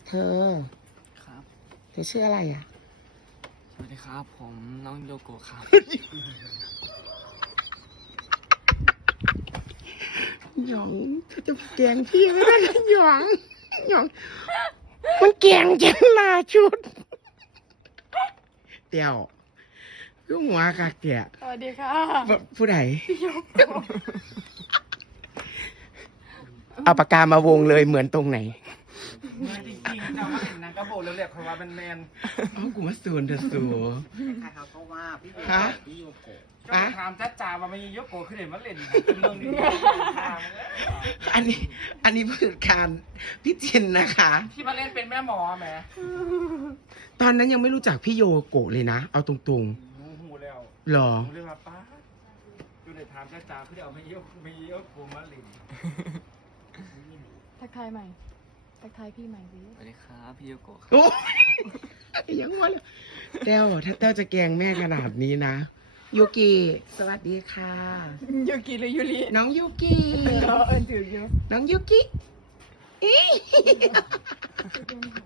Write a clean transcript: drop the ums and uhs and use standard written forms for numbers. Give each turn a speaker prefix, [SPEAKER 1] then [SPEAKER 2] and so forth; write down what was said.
[SPEAKER 1] เธอ
[SPEAKER 2] ครับ
[SPEAKER 1] เธอชื่ออะไรอ่ะ
[SPEAKER 2] สวัสดีครับผมน้องโยโกะครับ
[SPEAKER 1] หยองเธอจะแกล้งพี่ไม่ได้นะหยองหยองมันแกล้งฉันล่าชุดเตี่ยวลูกหัวกักเตี่ย
[SPEAKER 3] สวัสดีค่ะ
[SPEAKER 1] ผู้ใด
[SPEAKER 3] พี่โยโกะ
[SPEAKER 1] เอาปากกามาวงเลยเหมือนตรงไหน
[SPEAKER 4] ไม่จริงๆแต่ว่าเห็นนางกระโบกเรียบๆเขาว่าเป็นแมน
[SPEAKER 1] เอากูมาสูนเถอะสู
[SPEAKER 4] ใครเขาก็ว่าพี่
[SPEAKER 1] ฮะ
[SPEAKER 4] พี่โยโกะก็
[SPEAKER 1] ฮะ
[SPEAKER 4] ถามจ้าจ๋าว่ามันมีโยโกะขึ้นเห็นว่าเล่นเป็นเมืองดี
[SPEAKER 1] อันนี้ผู้จัดการพี่จินนะคะ
[SPEAKER 4] ที่มาเล่นเป็นแม่หมอแหม
[SPEAKER 1] ตอนนั้นยังไม่รู้จักพี่โยโกะเลยนะ เอาตรง
[SPEAKER 4] หูแล้ว
[SPEAKER 1] ๆหรอ
[SPEAKER 4] ผมเลยว่าป้าดูเลยถามจ้าจ๋าเพื่อเอาไม่โยโกะมาเล่น
[SPEAKER 3] ทักทายใหม่ ทักทายพี่ใหม่สิ
[SPEAKER 2] สวัสดีครับพี่โยโกะครับ
[SPEAKER 1] โอ้ยยังวะเลยเต้วถ้าเต้วจะแกล้งแม่ขนาดนี้นะยูกิสวัสดีค่ะ
[SPEAKER 3] ยูกิหรือยูริ
[SPEAKER 1] น้องยูกิ
[SPEAKER 3] เอินถืออยู่
[SPEAKER 1] น้องยูกิอี